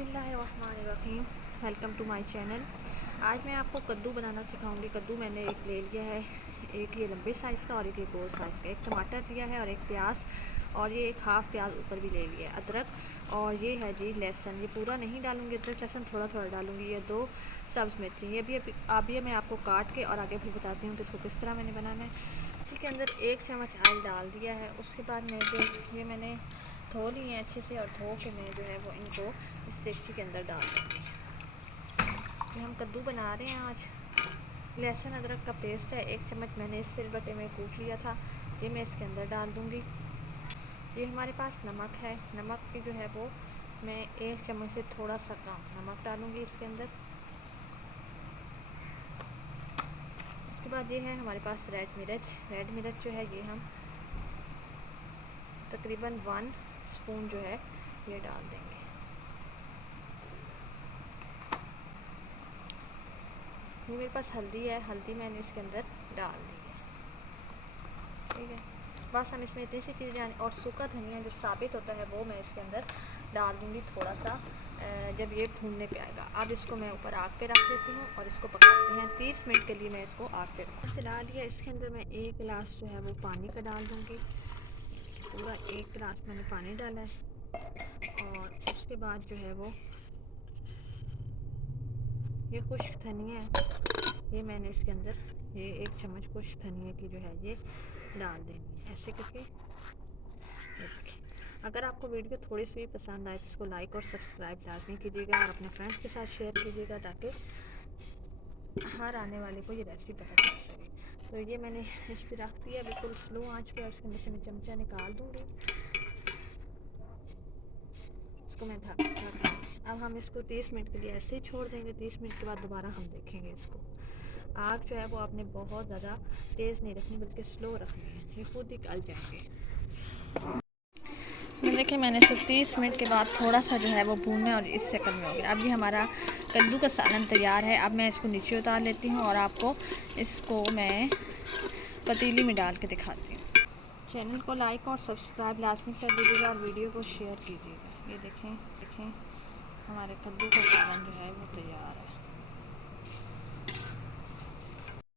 बिस्मिल्लाहिर्रहमानिर्रहीम। Welcome to my channel. आज मैं आपको कद्दू बनाना सिखाऊंगी। कद्दू मैंने एक ले लिया है, एक ये लंबे साइज़ का और एक ये गोल साइज़ का, एक टमाटर लिया है और एक प्याज, और ये एक हाफ़ प्याज ऊपर भी ले लिया है, अदरक, और ये है जी लहसुन। ये पूरा नहीं डालूंगी अदरक लहसुन, थोड़ा थोड़ा डालूंगी। ये 2 सब्ज़ मिर्ची, ये भी अभी मैं आपको काट के और आगे फिर बताती हूँ कि इसको किस तरह मैंने बनाना है। इसी के अंदर 1 चम्मच ऑयल डाल दिया है। उसके बाद ये मैंने धो ली हैं अच्छे से, और धो के मैं जो है वो इनको इस देगची के अंदर डाल दूँगी। ये हम कद्दू बना रहे हैं आज। लहसुन अदरक का पेस्ट है, 1 चम्मच मैंने इस सिलबट्टे में कूट लिया था, ये मैं इसके अंदर डाल दूँगी। ये हमारे पास नमक है, नमक की जो है वो मैं 1 चम्मच से थोड़ा सा कम नमक डालूँगी इसके अंदर। उसके बाद ये है हमारे पास रेड मिर्च जो है ये हम तकरीबन 1 स्पून जो है ये डाल देंगे। ये मेरे पास हल्दी है, हल्दी मैंने इसके अंदर डाल दी है। ठीक है, बस हम इसमें इतनी सी चीज़ें जाने, और सूखा धनिया जो साबित होता है वो मैं इसके अंदर डाल दूँगी थोड़ा सा जब ये भूनने पे आएगा। अब इसको मैं ऊपर आग पे रख देती हूँ और इसको पकाते हैं 30 मिनट के लिए। मैं इसको आग पे चला लिया। इसके अंदर मैं 1 गिलास जो है वो पानी का डाल दूँगी। पूरा 1 गिलास मैंने पानी डाला है। और उसके बाद जो है वो ये खुश्क धनिया है, ये मैंने इसके अंदर ये 1 चम्मच खुश्क धनिया की जो है ये डाल देनी है ऐसे करके। अगर आपको वीडियो थोड़ी सी भी पसंद आए तो इसको लाइक और सब्सक्राइब लाजमी कीजिएगा, और अपने फ्रेंड्स के साथ शेयर कीजिएगा ताकि हर आने वाले को ये रेसिपी पता चल सके। तो ये मैंने इस पर रख दिया बिल्कुल स्लो आंच पे, और इसके अंदर से मैं चमचा निकाल दूँगी। इसको मैं ढक अब हम इसको 30 मिनट के लिए ऐसे ही छोड़ देंगे। 30 मिनट के बाद दोबारा हम देखेंगे इसको। आग जो है वो आपने बहुत ज़्यादा तेज़ नहीं रखनी बल्कि स्लो रखनी है, ये खुद ही गल जाएंगे। ये देखिए मैंने इसको 30 मिनट के बाद थोड़ा सा जो है वो भूनना, और इससे कम हो गया। अब ये हमारा कद्दू का सालन तैयार है। अब मैं इसको नीचे उतार लेती हूँ और आपको इसको मैं पतीली में डाल के दिखाती हूँ। चैनल को लाइक और सब्सक्राइब लाजमी कर दीजिएगा और वीडियो को शेयर कीजिएगा। ये देखें हमारे कद्दू का सालन जो है वो तैयार है।